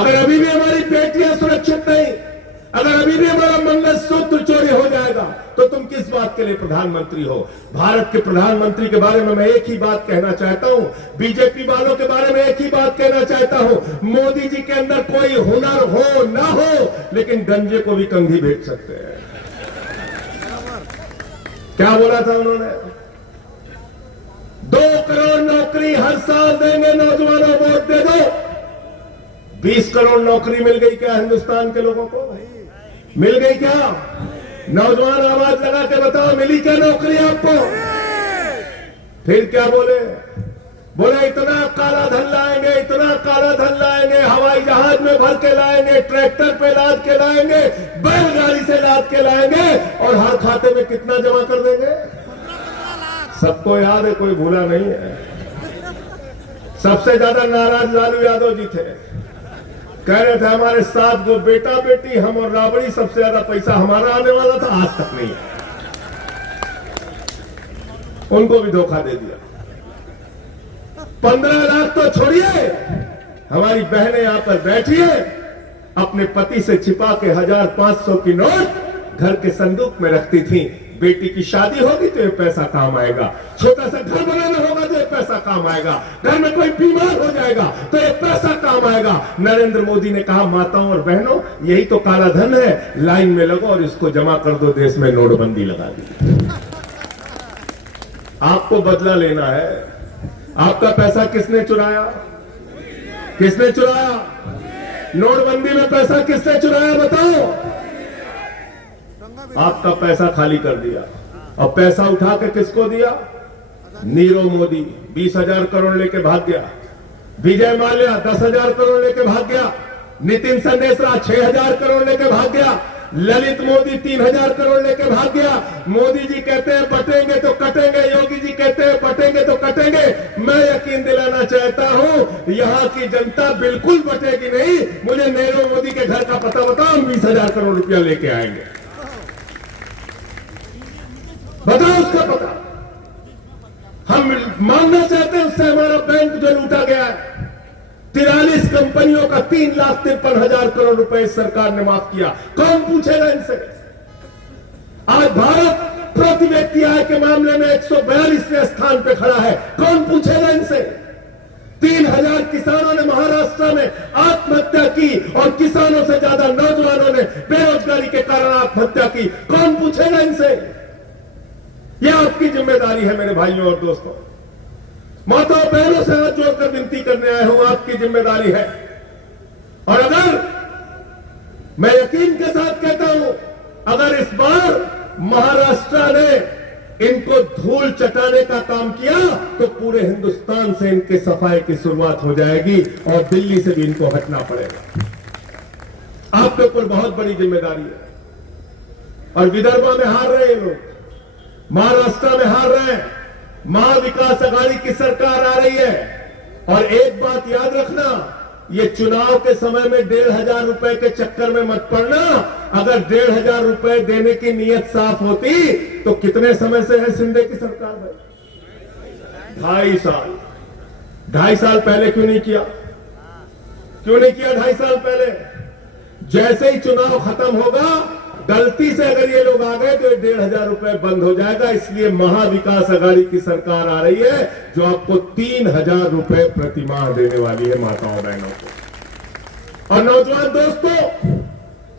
अगर अभी भी हमारी बेटियां सुरक्षित नहीं, अगर अभी भी हमारा मंगलसूत्र चोरी हो जाएगा, तो तुम किस बात के लिए प्रधानमंत्री हो? भारत के प्रधानमंत्री के बारे में मैं एक ही बात कहना चाहता हूं, बीजेपी वालों के बारे में एक ही बात कहना चाहता हूं, मोदी जी के अंदर कोई हुनर हो ना हो, लेकिन गंजे को भी कंघी भेज सकते हैं। क्या बोला था उन्होंने? 2 करोड़ नौकरी हर साल देंगे नौजवानों, वोट दे दो। 20 करोड़ नौकरी मिल गई क्या हिंदुस्तान के लोगों को? मिल गई क्या? नौजवान आवाज लगा के बताओ, मिली क्या नौकरी आपको? फिर क्या बोले? बोले इतना काला धन लाएंगे, इतना काला धन लाएंगे, हवाई जहाज में भर के लाएंगे, ट्रैक्टर पे लाद के लाएंगे, बैलगाड़ी से लाद के लाएंगे, और हर खाते में कितना जमा कर देंगे? सबको याद है, कोई भूला नहीं है। सबसे ज्यादा नाराज लालू यादव जी थे, कह रहे थे हमारे 7 गो बेटा बेटी, हम और राबड़ी, सबसे ज्यादा पैसा हमारा आने वाला था, आज तक नहीं है। उनको भी धोखा दे दिया। 15 लाख तो छोड़िए, हमारी बहनें यहां पर बैठी है, अपने पति से छिपा के 1000-500 की नोट घर के संदूक में रखती थी। बेटी की शादी होगी तो ये पैसा काम आएगा, छोटा सा घर बनाना होगा तो ये पैसा काम आएगा, घर में कोई बीमार हो जाएगा तो ये पैसा काम आएगा। नरेंद्र मोदी ने कहा माताओं और बहनों, यही तो काला धन है, लाइन में लगो और इसको जमा कर दो, देश में नोटबंदी लगा दी। आपको बदला लेना है। आपका पैसा किसने चुराया? किसने चुराया? नोटबंदी में पैसा किसने चुराया बताओ? आपका पैसा खाली कर दिया, और पैसा उठा के किसको दिया? नीरव मोदी 20,000 करोड़ लेके भाग गया, विजय माल्या 10,000 करोड़ लेके भाग गया, नितिन संदेशरा 6,000 करोड़ लेके भाग गया, ललित मोदी 3,000 करोड़ लेके भाग गया। मोदी जी कहते हैं बटेंगे तो कटेंगे, योगी जी कहते हैं बटेंगे तो कटेंगे। मैं यकीन दिलाना चाहता हूं, यहां की जनता बिल्कुल बटेगी नहीं। मुझे नीरव मोदी के घर का पता बताओ, हम 20,000 करोड़ रुपया लेके आएंगे। बताओ उसका पता। हम मांगना चाहते हैं उससे हमारा बैंक जो लूटा गया है। 43 कंपनियों का 3,53,000 करोड़ रुपए इस सरकार ने माफ किया। कौन पूछेगा इनसे? आज भारत प्रति व्यक्ति आय के मामले में 142वें स्थान पे खड़ा है। कौन पूछेगा इनसे? 3,000 किसानों ने महाराष्ट्र में आत्महत्या की, और किसानों से ज्यादा नौजवानों ने बेरोजगारी के कारण आत्महत्या की। कौन पूछेगा इनसे? यह आपकी जिम्मेदारी है मेरे भाइयों और दोस्तों। माताओं बहनों से हाथ जोड़कर विनती करने आया हूं, आपकी जिम्मेदारी है। और अगर मैं यकीन के साथ कहता हूं, अगर इस बार महाराष्ट्र ने इनको धूल चटाने का काम किया, तो पूरे हिंदुस्तान से इनके सफाई की शुरुआत हो जाएगी, और दिल्ली से भी इनको हटना पड़ेगा। आपके ऊपर बहुत बड़ी जिम्मेदारी है। और विदर्भ में हार रहे हैं लोग, महाराष्ट्र में हार रहे हैं, महाविकास आघाड़ी की सरकार आ रही है। और एक बात याद रखना, ये चुनाव के समय में 1,500 रुपए के चक्कर में मत पड़ना। अगर 1,500 रुपए देने की नीयत साफ होती तो कितने समय से है शिंदे की सरकार में? 2.5 साल। 2.5 साल पहले क्यों नहीं किया? क्यों नहीं किया 2.5 साल पहले? जैसे ही चुनाव खत्म होगा, गलती से अगर ये लोग आ गए तो 1,500 रुपए बंद हो जाएगा। इसलिए महाविकास आघाड़ी की सरकार आ रही है, जो आपको 3,000 रुपए प्रति माह देने वाली है माताओं बहनों को। और नौजवान दोस्तों,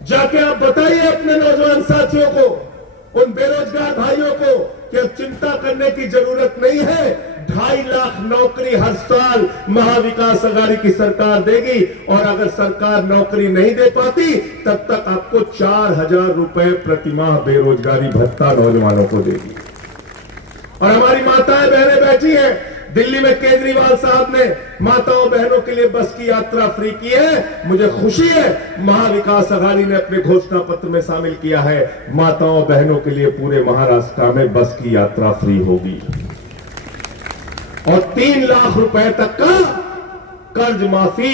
जाके आप बताइए अपने नौजवान साथियों को, उन बेरोजगार भाइयों को, कि अब चिंता करने की जरूरत नहीं है। 2.5 लाख नौकरी हर साल महाविकास आघाड़ी की सरकार देगी, और अगर सरकार नौकरी नहीं दे पाती तब तक आपको 4,000 रुपए प्रति माह बेरोजगारी भत्ता नौजवानों को देगी। और हमारी माताएं बहनें बैठी हैं, दिल्ली में केजरीवाल साहब ने माताओं बहनों के लिए बस की यात्रा फ्री की है। मुझे खुशी है, महाविकास आघाड़ी ने अपने घोषणा पत्र में शामिल किया है, माताओं बहनों के लिए पूरे महाराष्ट्र में बस की यात्रा फ्री होगी। और 3 लाख रुपए तक का कर्ज माफी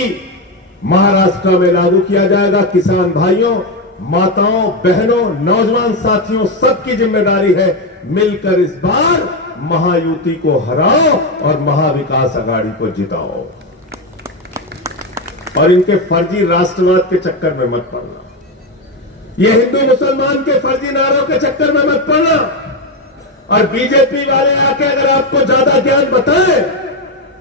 महाराष्ट्र में लागू किया जाएगा। किसान भाइयों, माताओं बहनों, नौजवान साथियों, सबकी जिम्मेदारी है, मिलकर इस बार महायुति को हराओ और महाविकास आघाड़ी को जिताओ। और इनके फर्जी राष्ट्रवाद के चक्कर में मत पड़ना। ये हिंदू मुसलमान के फर्जी नारों के चक्कर में मत पड़ना। और बीजेपी वाले आके अगर आपको ज्यादा ज्ञान बताए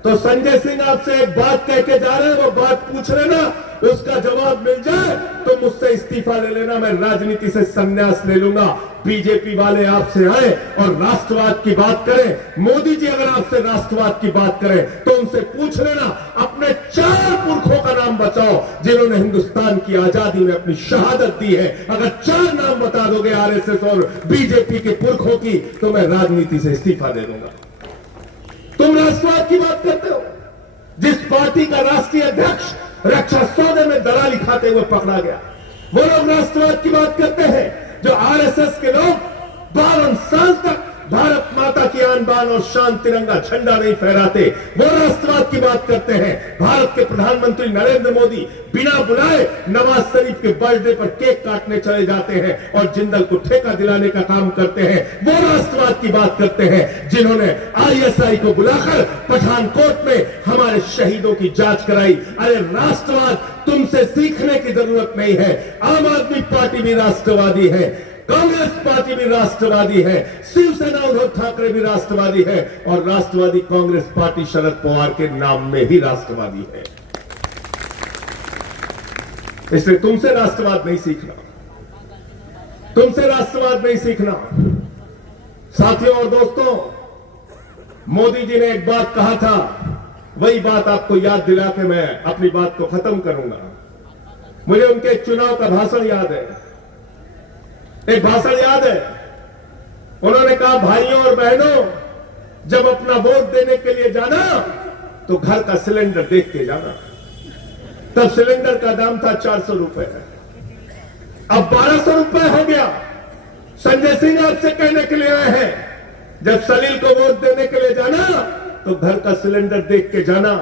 तो संजय सिंह आपसे एक बात कह के जा रहे हैं, वो बात पूछ लेना, उसका जवाब मिल जाए तो मुझसे इस्तीफा ले लेना, मैं राजनीति से संन्यास ले लूंगा। बीजेपी वाले आपसे आए और राष्ट्रवाद की बात करें, मोदी जी अगर आपसे राष्ट्रवाद की बात करें तो उनसे पूछ लेना, अपने 4 पुरखों का नाम बताओ जिन्होंने हिंदुस्तान की आजादी में अपनी शहादत दी है। अगर 4 नाम बता दोगे आरएसएस और बीजेपी के पुरखों की तो मैं राजनीति से इस्तीफा दे दूंगा। तुम राष्ट्रवाद की बात करते हो। जिस पार्टी का राष्ट्रीय अध्यक्ष रक्षा सौदे में दलाली खाते हुए पकड़ा गया, वो लोग राष्ट्रवाद की बात करते हैं। जो आरएसएस के लोग 52 साल तक भारत माता की आन बान और शान तिरंगा झंडा नहीं फहराते, वो राष्ट्रवाद की बात करते हैं। भारत के प्रधानमंत्री नरेंद्र मोदी बिना बुलाए नवाज शरीफ के बर्थडे पर केक काटने चले जाते हैं और जिंदल को ठेका दिलाने का काम करते हैं, वो राष्ट्रवाद की बात करते हैं। जिन्होंने आईएसआई को बुलाकर पठानकोट में हमारे शहीदों की जांच कराई। अरे राष्ट्रवाद तुमसे सीखने की जरूरत नहीं है। आम आदमी पार्टी भी राष्ट्रवादी है, कांग्रेस पार्टी भी राष्ट्रवादी है, शिवसेना उद्धव ठाकरे भी राष्ट्रवादी है और राष्ट्रवादी कांग्रेस पार्टी शरद पवार के नाम में ही राष्ट्रवादी है। इसलिए तुमसे राष्ट्रवाद नहीं सीखना, तुमसे राष्ट्रवाद नहीं सीखना। साथियों और दोस्तों, मोदी जी ने एक बात कहा था, वही बात आपको याद दिला के मैं अपनी बात को खत्म करूंगा। मुझे उनके चुनाव का भाषण याद है, एक भाषण याद है। उन्होंने कहा, भाइयों और बहनों, जब अपना वोट देने के लिए जाना तो घर का सिलेंडर देख के जाना। तब सिलेंडर का दाम था 400 रुपए, अब 1200 रुपए हो गया। संजय सिंह आपसे कहने के लिए आए हैं, जब सलील को वोट देने के लिए जाना तो घर का सिलेंडर देख के जाना।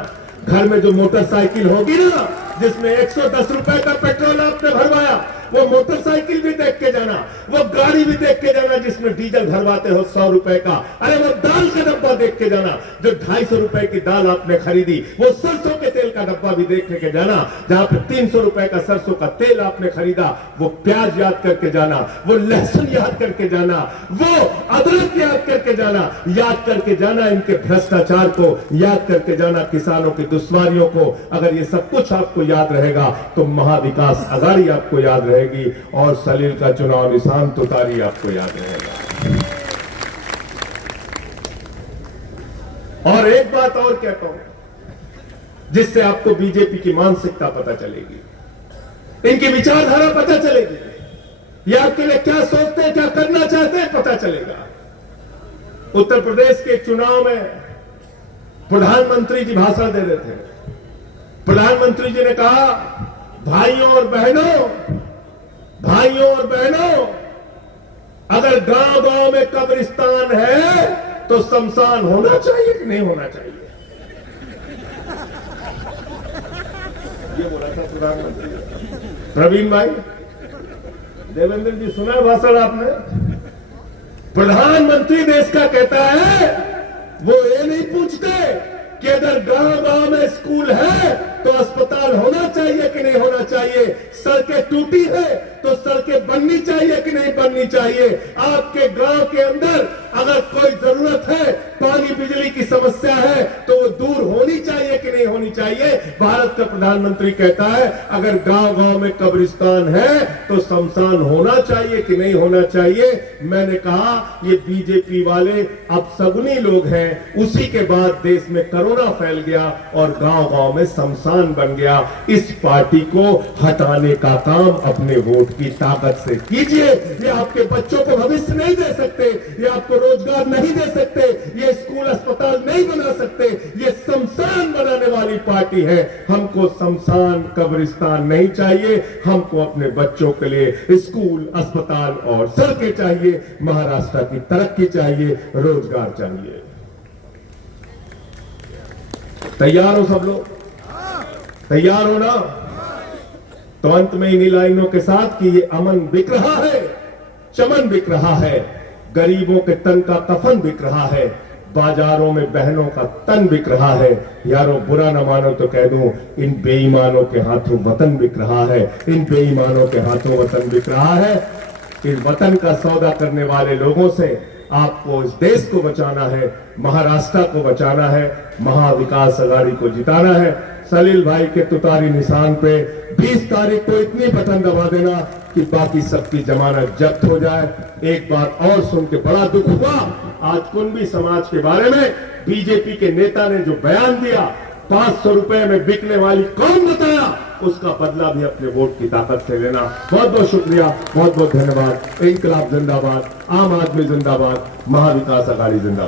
घर में जो मोटरसाइकिल होगी ना, जिसमें 110 रुपए का पेट्रोल आपने भरवाया, वो मोटरसाइकिल भी देख के जाना। वो गाड़ी भी देख के जाना जिसमें डीजल भरवाते हो 100 रुपए का। अरे वो दाल का डब्बा देख के जाना, जो 250 रुपए की दाल आपने खरीदी। वो सरसों के तेल का डब्बा भी देख के जाना, जहां पे 300 रुपए का सरसों का तेल आपने खरीदा। वो प्याज याद करके जाना, वो लहसुन याद करके जाना, वो अदरक याद करके जाना। याद करके जाना इनके भ्रष्टाचार को, याद करके जाना किसानों की दुश्वारियों को। अगर ये सब कुछ आपको याद रहेगा तो महाविकास अघाड़ी आपको याद रहेगी और सलील का चुनाव निशान तुतारी आपको याद रहेगा। और एक बात और कहता हूं, जिससे आपको बीजेपी की मानसिकता पता चलेगी, इनकी विचारधारा पता चलेगी, ये आपके लिए क्या सोचते हैं, क्या करना चाहते हैं, पता चलेगा। उत्तर प्रदेश के चुनाव में प्रधानमंत्री जी भाषण दे रहे थे। प्रधानमंत्री जी ने कहा, भाइयों और बहनों, भाइयों और बहनों, अगर गांव गांव में कब्रिस्तान है तो शमशान होना चाहिए कि नहीं होना चाहिए? ये बोला था प्रधानमंत्री। प्रवीण भाई, देवेंद्र जी, सुना भाषण आपने? प्रधानमंत्री देश का कहता है, वो ये नहीं पूछते कि अगर गांव गांव में स्कूल है तो अस्पताल होना चाहिए कि नहीं होना चाहिए, सड़कें टूटी है तो सड़कें बननी चाहिए कि नहीं बननी चाहिए, आपके गांव के अंदर अगर कोई जरूरत है, पानी बिजली की समस्या है तो वो दूर होनी चाहिए कि नहीं होनी चाहिए। भारत का प्रधानमंत्री कहता है, अगर गांव गांव में कब्रिस्तान है तो शमशान होना चाहिए कि नहीं होना चाहिए। मैंने कहा, ये बीजेपी वाले अब सगुनी लोग हैं। उसी के बाद देश में कोरोना फैल गया और गांव गांव में शमशान बन गया। इस पार्टी को हटाने का काम अपने वोट की ताकत से कीजिए। ये आपके बच्चों को भविष्य नहीं दे सकते, ये आपको रोजगार नहीं दे सकते, ये स्कूल अस्पताल नहीं बना सकते, ये शमशान बनाने वाली पार्टी है। हमको शमशान कब्रिस्तान नहीं चाहिए, हमको अपने बच्चों के लिए स्कूल अस्पताल और सड़कें चाहिए, महाराष्ट्र की तरक्की चाहिए, रोजगार चाहिए। तैयार हो सब लोग? तैयार हो ना? तो अंत में इन्हीं लाइनों के साथ कि ये अमन बिक रहा है, चमन बिक रहा है, गरीबों के तन का कफन बिक रहा है, बाजारों में बहनों का तन बिक रहा है। यारों, बुरा न मानो तो कह दूं, इन बेईमानों के हाथों वतन बिक रहा है, इन बेईमानों के हाथों वतन बिक रहा है। इस वतन का सौदा करने वाले लोगों से आपको इस देश को बचाना है, महाराष्ट्र को बचाना है, महाविकास अघाड़ी को जिताना है। सलील भाई के तुतारी निशान पे 20 तारीख को इतनी बटन दबा देना कि बाकी सबकी जमानत जब्त हो जाए। एक बात और सुन के बड़ा दुख हुआ, आज कुंभी समाज के बारे में बीजेपी के नेता ने जो बयान दिया, 500 रुपए में बिकने वाली कौन बताया, उसका बदला भी अपने वोट की ताकत से लेना। बहुत बहुत शुक्रिया, बहुत बहुत धन्यवाद। इंकलाब जिंदाबाद, आम आदमी जिंदाबाद, महाविकास अघाड़ी जिंदाबाद।